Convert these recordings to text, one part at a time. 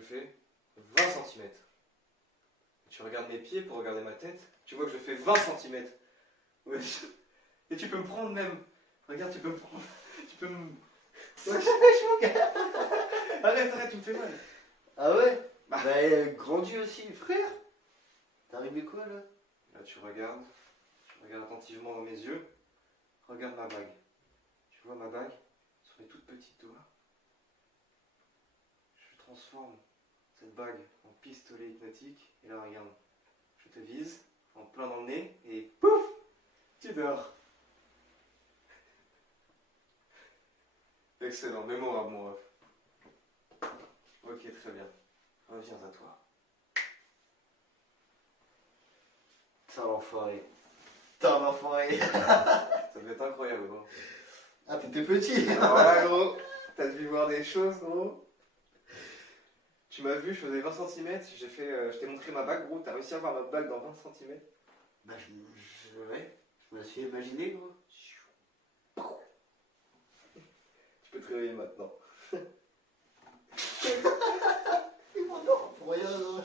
fais 20 cm. Tu regardes mes pieds pour regarder ma tête, tu vois que je fais 20 cm. Ouais. Et tu peux me prendre même. Regarde, tu peux me prendre. Tu peux me. Arrête, tu me fais mal. Ah ouais? Bah, grandi aussi, frère. T'es arrivé quoi là? Là, tu regardes attentivement dans mes yeux. Regarde ma bague. Tu vois ma bague sur les toutes petites doigts. Je transforme cette bague en pistolet hypnotique. Et là, regarde. Je te vise en plein dans le nez et pouf, tu dors. Excellent, mémorable mon ref. Ok, très bien. Reviens à toi. T'es un enfoiré. T'es un enfoiré. Ça devait être incroyable, gros. Ah, t'étais petit. Alors là, gros, t'as dû voir des choses, gros. Tu m'as vu, je faisais 20 cm, je t'ai montré ma bague, gros. T'as réussi à voir ma bague dans 20 cm. Bah, ouais, je me suis imaginé, gros. Tu peux te réveiller maintenant. Il m'endort pour rien, non.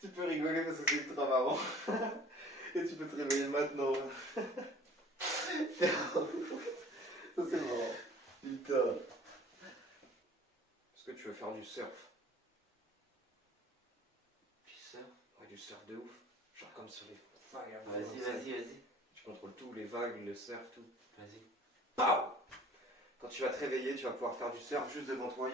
Tu peux rigoler parce que c'est ultra marrant. Et tu peux te réveiller maintenant. Ça c'est marrant. Putain. Est-ce que tu veux faire du surf? Tu surf? Ouais, du surf de ouf. Genre comme sur les vagues. Vas-y. Tu contrôles tout, les vagues, le surf, tout. Vas-y. Pow! Quand tu vas te réveiller, tu vas pouvoir faire du surf juste devant toi.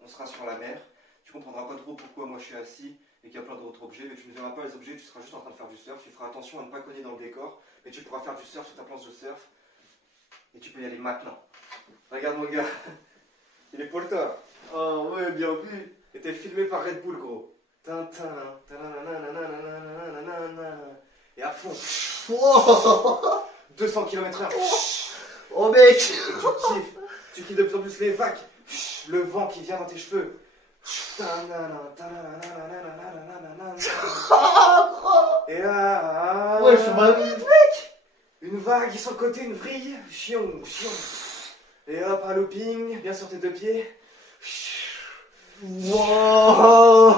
On sera sur la mer. Tu comprendras pas trop pourquoi moi je suis assis et qu'il y a plein d'autres objets, mais tu ne verras pas les objets, tu seras juste en train de faire du surf. Tu feras attention à ne pas cogner dans le décor, mais tu pourras faire du surf sur ta planche de surf. Et tu peux y aller maintenant. Regarde mon gars, il est pour toi. Oh, ouais, bien vu. Et t'es filmé par Red Bull, gros. Et à fond. Oh, 200 km/h. oh mec. Tu kiffes de plus en plus les vagues. Le vent qui vient dans tes cheveux. Et là. Ouais, je m'en vite, mec. Une vague sur le côté, une vrille. Chion. Et hop, un looping, bien sur tes deux pieds. Wow.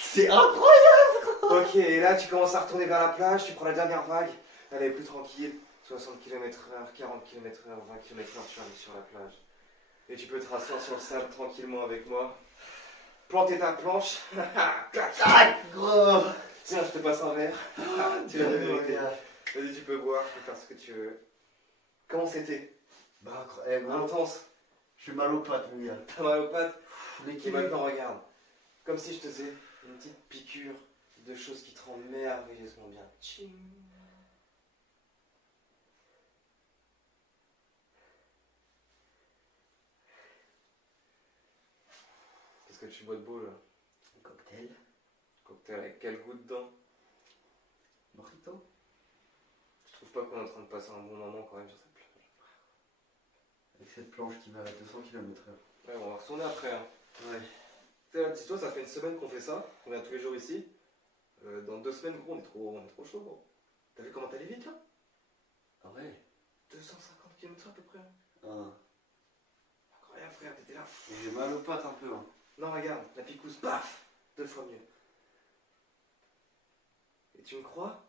C'est incroyable. Ok, et là tu commences à retourner vers la plage, tu prends la dernière vague, elle est plus tranquille, 60 km/h, 40 km/h, 20 km/h, tu arrives sur la plage. Et tu peux te rasseoir sur le sable tranquillement avec moi. Planter ta planche, clac, Gros. tiens, je te passe un verre. Tu l'as vérité. Vas-y, tu peux boire, tu peux faire ce que tu veux. Comment c'était? Bah, gros, Intense. j'ai mal aux pattes, mon gars. T'as mal aux pattes? Les Et maintenant, regarde. Comme si je te faisais une petite piqûre de choses qui te rendent merveilleusement bien. Tching. Qu'est-ce que tu bois de beau là? Un cocktail. Cocktail avec quel goût dedans? Mojito. Je trouve pas qu'on est en train de passer un bon moment quand même sur cette plage. Avec cette planche qui va à 200 km/h. Ouais, on va retourner après. Hein. Ouais. Dis-toi, ça fait une semaine qu'on fait ça, qu'on vient tous les jours ici. Dans 2 semaines, gros, on est trop chaud, gros. T'as vu comment t'allais vite là? Ah ouais. 250 km/h à peu près. Ah. Incroyable, frère, t'étais là. J'ai mal aux pattes un peu. Hein. Non, regarde, la picouse, paf, 2 fois mieux. Et tu me crois?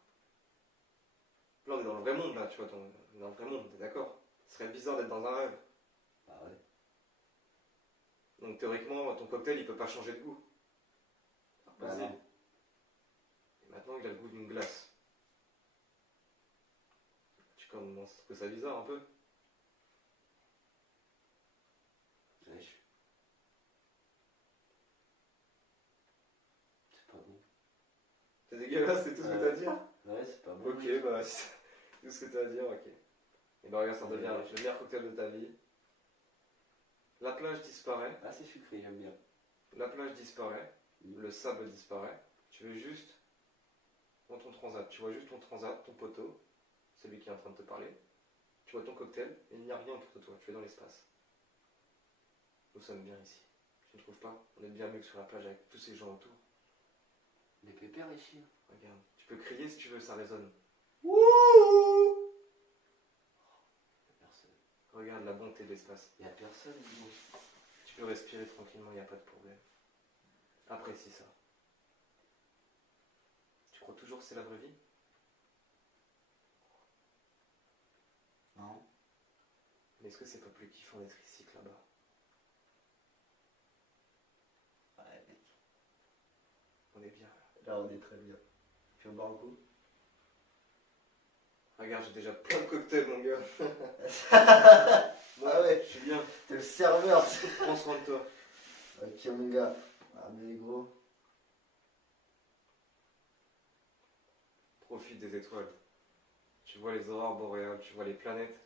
Là, on est dans le vrai monde, là, tu vois, on est dans le vrai monde, t'es d'accord? Ce serait bizarre d'être dans un rêve. Ah ouais. Donc, théoriquement, ton cocktail, il peut pas changer de goût. Bah Vas-y. non. Et maintenant, il a le goût d'une glace. Tu commences à trouver ça bizarre un peu? Wesh. C'est pas bon. C'est dégueulasse, c'est tout ce que t'as à dire? Ouais, c'est pas bon. Ok, bah, c'est tout ce que t'as à dire, ok. Et bah, regarde, ça devient le meilleur cocktail de ta vie. La plage disparaît. Ah, c'est sucré, j'aime bien. La plage disparaît. Le sable disparaît. Tu veux juste dans ton transat. Tu vois juste ton transat, ton poteau, celui qui est en train de te parler. Tu vois ton cocktail et il n'y a rien autour de toi. Tu es dans l'espace. Nous sommes bien ici. Tu ne trouves pas? On est bien mieux que sur la plage avec tous ces gens autour. Les pépères ici. Regarde. Tu peux crier si tu veux, ça résonne. Wouh. Regarde la bonté de l'espace. Y a personne, dis-moi. Tu peux respirer tranquillement, il n'y a pas de problème. Apprécie ça. Tu crois toujours que c'est la vraie vie? Non. Mais est-ce que c'est pas plus kiffant d'être ici que là-bas? Ouais, mec. On est bien là. Là, on est très bien. Tu veux boire un coup? Regarde, j'ai déjà plein de cocktails, mon gars. Ah ouais. Je suis bien. T'es le serveur. Prends soin de toi. Ok, mon gars. Ah, mais gros. Profite des étoiles. Tu vois les aurores boréales, tu vois les planètes.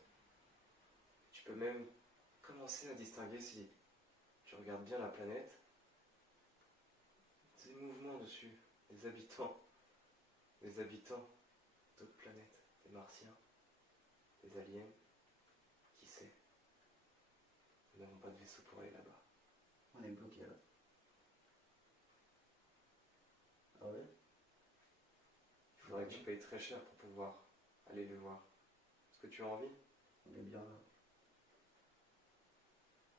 Tu peux même commencer à distinguer, si tu regardes bien la planète, des mouvements dessus, des habitants d'autres planètes, des martiens, des aliens, qui sait. Nous n'avons pas de vaisseau pour aller là-bas. On est bloqué là. Ah ouais? Il faudrait que tu payes très cher pour pouvoir aller les voir. Est-ce que tu as envie? On est bien là.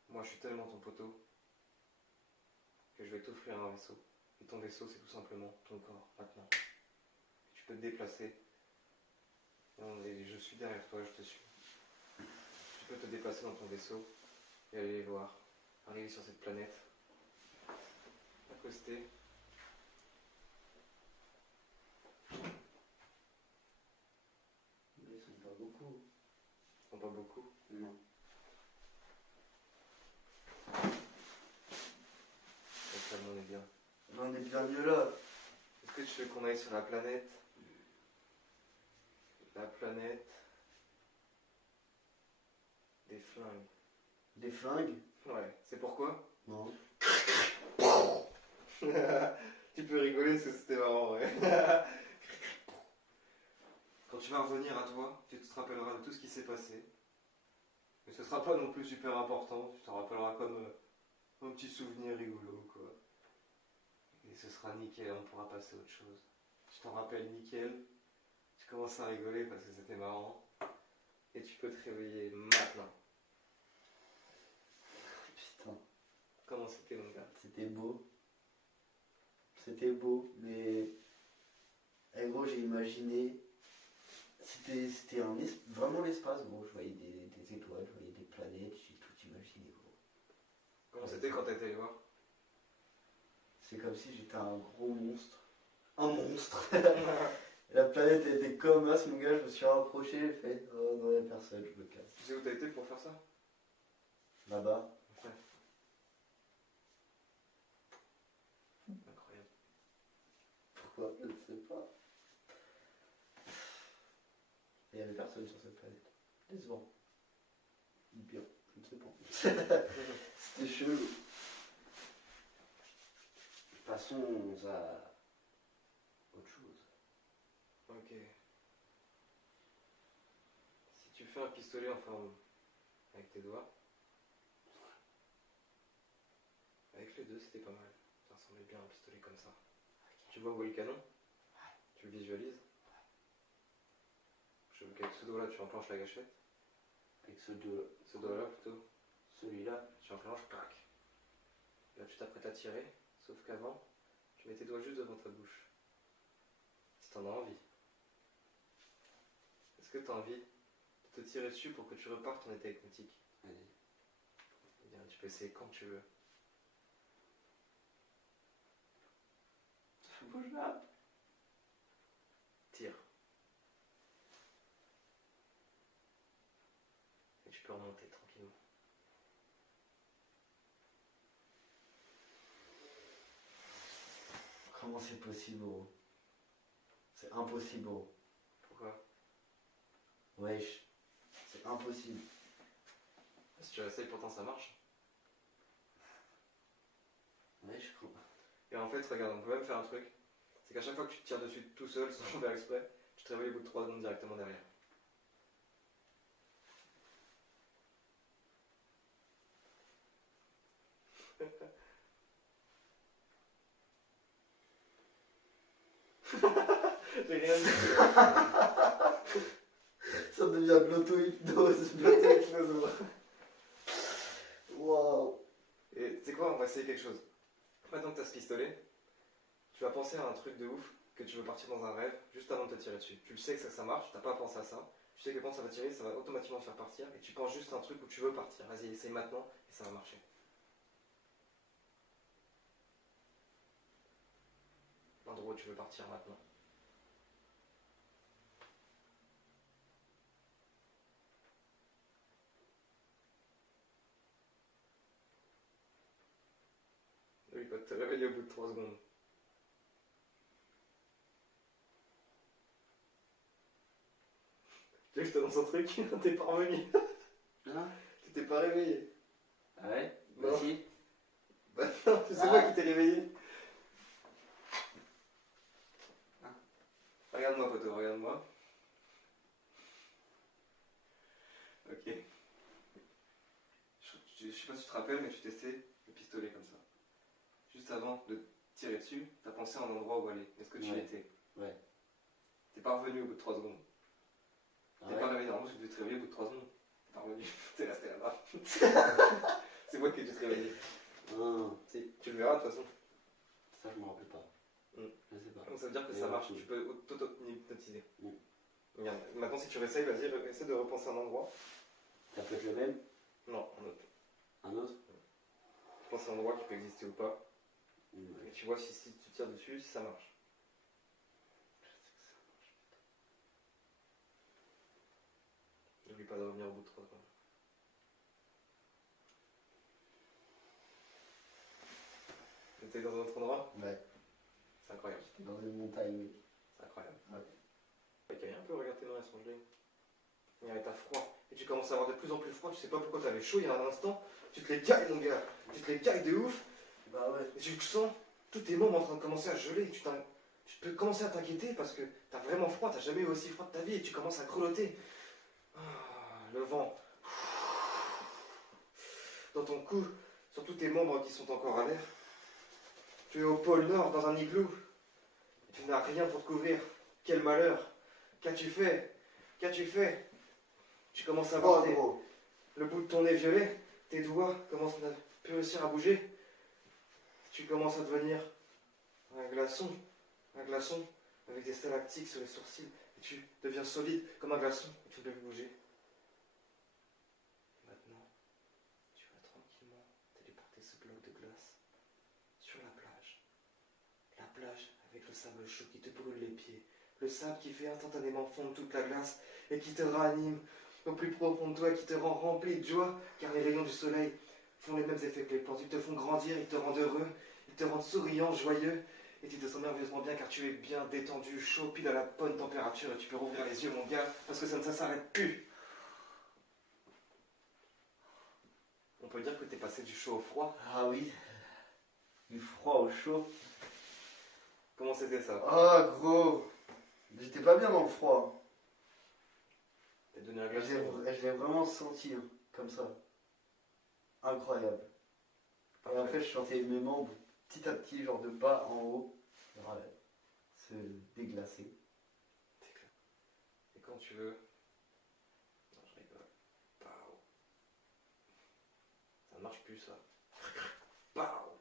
Moi, je suis tellement ton poteau que je vais t'offrir un vaisseau. Et ton vaisseau, c'est tout simplement ton corps, maintenant. Tu peux te déplacer. Et je suis derrière toi, je te suis. Tu peux te déplacer dans ton vaisseau et aller les voir. Arriver sur cette planète. Accoster. Mais ils sont pas beaucoup. Ils sont pas beaucoup. Non. Donc là, on est bien. On est bien mieux là. Est-ce que tu veux qu'on aille sur la planète? La planète des flingues. Des flingues? Ouais, c'est pourquoi? Non. Tu peux rigoler parce que c'était marrant, ouais. Quand tu vas revenir à toi, tu te rappelleras de tout ce qui s'est passé. Mais ce sera pas non plus super important, tu t'en rappelleras comme un petit souvenir rigolo, quoi. Et ce sera nickel, on pourra passer à autre chose. Tu t'en rappelles nickel, tu commences à rigoler parce que c'était marrant. Et tu peux te réveiller maintenant. Putain. Comment c'était, mon gars? C'était beau. C'était beau, mais. Eh, gros, j'ai imaginé. C'était vraiment l'espace, gros. Je voyais des étoiles, je voyais des planètes, j'ai tout imaginé, gros. Comment c'était quand t'étais allé voir? C'est comme si j'étais un gros monstre. Un monstre. La planète était comme as, mon gars, je me suis rapproché, j'ai fait oh non, y'a personne, je me casse. Tu sais où t'as été pour faire ça? Là-bas. Ouais. Incroyable. Pourquoi? Je ne sais pas. Il n'y avait personne sur cette planète. Décevant. Ou bien, je ne sais pas. C'était chelou. Passons à autre chose. Ok. Si tu fais un pistolet en forme avec tes doigts, avec les deux c'était pas mal. Ça ressemblait bien à un pistolet comme ça. Tu vois où est le canon? Tu le visualises? Je veux qu'avec ce doigt là tu enclenches la gâchette. Avec ce doigt. Ce doigt là plutôt. Celui-là. Tu enclenches, tac. Là tu t'apprêtes à tirer, sauf qu'avant, tu mets tes doigts juste devant ta bouche. Si t'en as envie. Est-ce que t'as envie de te tirer dessus pour que tu repartes en état hypnotique? Vas-y. Eh bien, tu peux essayer quand tu veux. Bouge là. Tire. Et tu peux remonter tranquillement. Comment c'est possible, gros? C'est impossible, gros. Pourquoi? Wesh. C'est impossible. Si tu essayes, pourtant ça marche. Wesh, je crois. Et en fait, regarde, on peut même faire un truc. C'est qu'à chaque fois que tu te tires dessus tout seul, sans faire exprès, tu te réveilles au bout de 3 secondes directement derrière. J'ai rien dit. Ça devient de l'auto-hypnose. Je t'ai explosé. va essayer quelque chose. Maintenant que tu as ce pistolet, tu vas penser à un truc de ouf que tu veux partir dans un rêve juste avant de te tirer dessus. Tu le sais que ça marche, tu n'as pas à penser à ça. Tu sais que quand ça va tirer, ça va automatiquement te faire partir et tu penses juste à un truc où tu veux partir. Vas-y, essaye maintenant et ça va marcher. L'endroit où tu veux partir maintenant. Il va te réveiller au bout de 3 secondes. Tu veux que je t'annonce un truc? T'es pas revenu. Hein? Tu t'es pas réveillé. Ah ouais? Non. Bah si. Bah non, c'est moi qui t'ai réveillé. Ah. Regarde-moi, poteau, regarde-moi. Ok. Je sais pas si tu te rappelles, mais tu testais le pistolet comme ça. Juste avant de tirer dessus, t'as pensé à un endroit où aller. Est-ce que tu y Ouais. étais? Ouais. T'es pas revenu au bout de 3 secondes. Ah T'es ouais? pas réveillé, normalement tu devais te réveiller au bout de 3 secondes. T'es pas revenu, t'es resté là-bas. C'est moi qui ai dû te réveiller. Ah, Si, tu le verras de toute façon. ça je me rappelle pas. Mm. Je sais pas. Donc ça veut dire que Mais ça ouais, marche, oui. tu peux t'auto-hypnotiser. Mm. Regarde, maintenant si tu réessayes, vas-y, essaie de repenser un endroit. Ça peut être le même? Non, un autre. Un autre? Pense à un endroit qui peut exister ou pas. Ouais. Et tu vois si tu tires dessus, si ça marche. N'oublie pas de revenir au bout de 3 secondes. T'étais dans un autre endroit? Ouais. C'est incroyable. J'étais dans une montagne. C'est incroyable. Ouais. T'as un peu regardé dans la songerie. Et t'as froid. Et tu commences à avoir de plus en plus froid. Tu sais pas pourquoi t'avais chaud il y a un instant. Tu te les cailles, mon gars. Tu te les cailles de ouf. Bah ouais. Et tu sens tous tes membres en train de commencer à geler. Tu peux commencer à t'inquiéter parce que t'as vraiment froid. T'as jamais eu aussi froid de ta vie. Et tu commences à grelotter. Ah, le vent. Dans ton cou. Sur tous tes membres qui sont encore à l'air. Tu es au pôle Nord dans un igloo. Tu n'as rien pour te couvrir. Quel malheur. Qu'as-tu fait? Qu'as-tu fait? Tu commences à voir gros. le bout de ton nez violet. Tes doigts commencent à plus réussir à bouger. Tu commences à devenir un glaçon. Un glaçon avec des stalactites sur les sourcils. Et tu deviens solide comme un glaçon. Et tu ne peux plus bouger. Maintenant, tu vas tranquillement téléporter ce bloc de glace sur la plage. La plage avec le sable chaud qui te brûle les pieds. Le sable qui fait instantanément fondre toute la glace et qui te ranime au plus profond de toi, qui te rend rempli de joie, car les rayons du soleil font les mêmes effets que les plantes. Ils te font grandir, ils te rendent heureux, ils te rendent souriant, joyeux, et tu te sens merveilleusement bien car tu es bien détendu, chaud, pile à la bonne température, et tu peux rouvrir les yeux, mon gars, parce que ça ne s'arrête plus. On peut dire que tu es passé du chaud au froid. Ah oui. Du froid au chaud. Comment c'était ça? Ah gros. J'étais pas bien dans le froid. T'es devenu un Je glaçon. l'ai vraiment senti hein, comme ça. Incroyable. Et après, je sentais mes membres petit à petit, genre de bas en haut, voilà, se déglacer. Et quand tu veux... Non, je rigole. Pow. Ça ne marche plus, ça. Pow.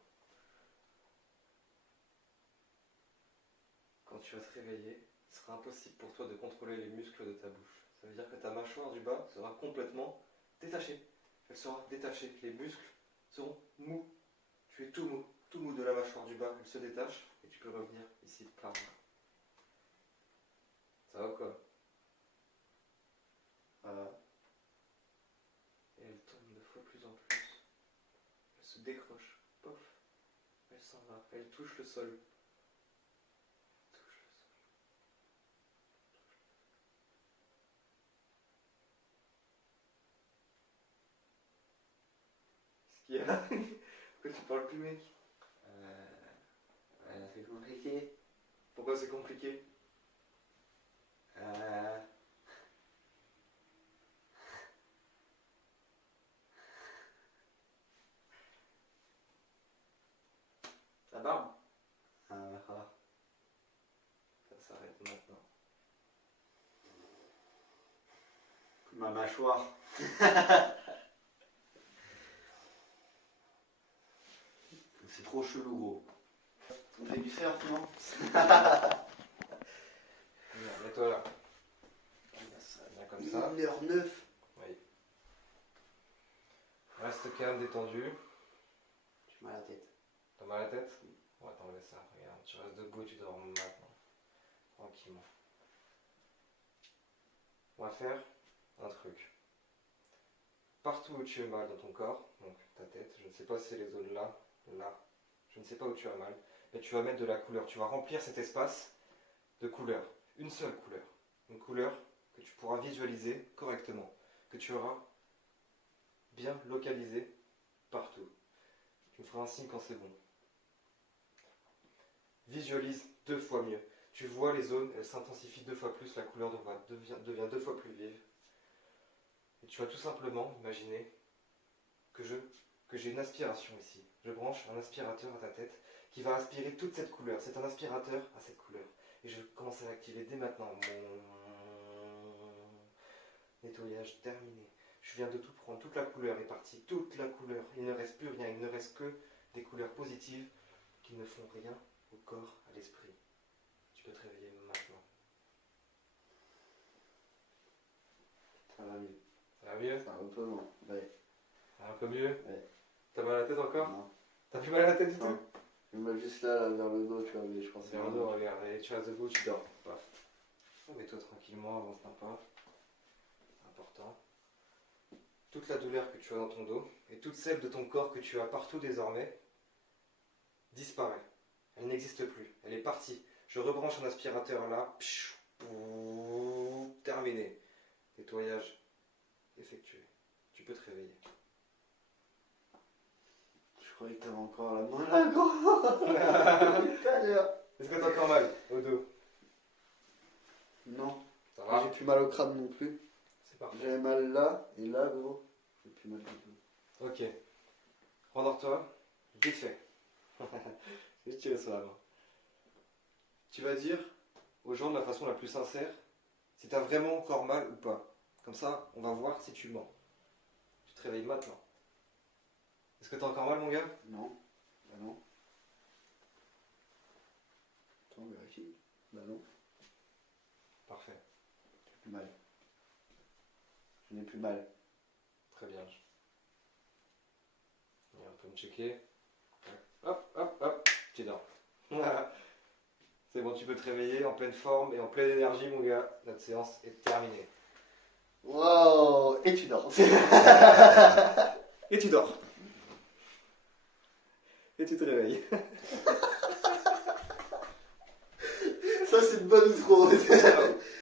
Quand tu vas te réveiller, il sera impossible pour toi de contrôler les muscles de ta bouche. Ça veut dire que ta mâchoire du bas sera complètement détachée. Elle sera détachée. Les muscles seront mous. Tu es tout mou de la mâchoire du bas. Elle se détache et tu peux revenir ici par là. Ça va quoi? Voilà. Et elle tombe de fois plus en plus. Elle se décroche. Pof. Elle s'en va. Elle touche le sol. Qu'est-ce qu'il y a? Pourquoi tu parles plus, mec? C'est compliqué. Pourquoi c'est compliqué? La barbe? Ah. Ça s'arrête maintenant. Ma mâchoire. trop chelou, gros. On fait du surf, non? Mets-toi là. Bien comme ça. 1h09. Oui. Reste calme, détendu. J'ai mal à la tête. T'as mal à la tête? On va t'enlever ça. Regarde, tu restes debout et tu dors maintenant. Tranquillement. On va faire un truc. Partout où tu as mal dans ton corps, donc ta tête, je ne sais pas si c'est les zones là, là, je ne sais pas où tu as mal, mais tu vas mettre de la couleur. Tu vas remplir cet espace de couleurs. Une seule couleur. Une couleur que tu pourras visualiser correctement. Que tu auras bien localisée partout. Tu me feras un signe quand c'est bon. Visualise 2 fois mieux. Tu vois les zones, elles s'intensifient 2 fois plus, la couleur devient 2 fois plus vive. Et tu vas tout simplement imaginer que j'ai une aspiration ici. Je branche un aspirateur à ta tête qui va aspirer toute cette couleur. C'est un aspirateur à cette couleur. Et je commence à l'activer dès maintenant. Nettoyage terminé. Je viens de tout prendre. Toute la couleur est partie. Toute la couleur. Il ne reste plus rien. Il ne reste que des couleurs positives qui ne font rien au corps, à l'esprit. Tu peux te réveiller maintenant. Ça va mieux. Ça va mieux? Ça va un peu moins. Ouais. Ça va un peu mieux? Ouais. T'as mal à la tête encore? Non. T'as plus mal à la tête du Non. tout? J'ai mal juste là, vers le dos, tu vois, mais je pense que C'est un dos, regarde. Et tu restes debout, tu dors. Paf. Mets-toi tranquillement, avance d'un pas. C'est important. Toute la douleur que tu as dans ton dos et toute celle de ton corps que tu as partout désormais disparaît. Elle n'existe plus. Elle est partie. Je rebranche un aspirateur là. Terminé. Nettoyage effectué. Tu peux te réveiller. Je croyais que t'avais encore la main là, gros. Tout à l'heure. Est-ce que t'as encore mal au dos? Non. Ça va? J'ai plus mal au crâne non plus. C'est parfait. J'avais mal là, et là, gros, j'ai plus mal du tout. Ok. Rendors-toi. Vite fait. Juste tirer sur la main. Tu vas dire aux gens de la façon la plus sincère si tu as vraiment encore mal ou pas. Comme ça, on va voir si tu mens. Tu te réveilles maintenant. Est-ce que tu as encore mal, mon gars? Non. Bah non. Attends, vérifie. Bah non. Parfait. J'ai plus mal. Je n'ai plus mal. Très bien. Et on peut me checker. Hop, hop, hop. Tu dors. C'est bon, tu peux te réveiller en pleine forme et en pleine énergie, mon gars. Notre séance est terminée. Wow. Et tu dors. Et tu dors. Et tu te réveilles. Ça, c'est une bonne outro.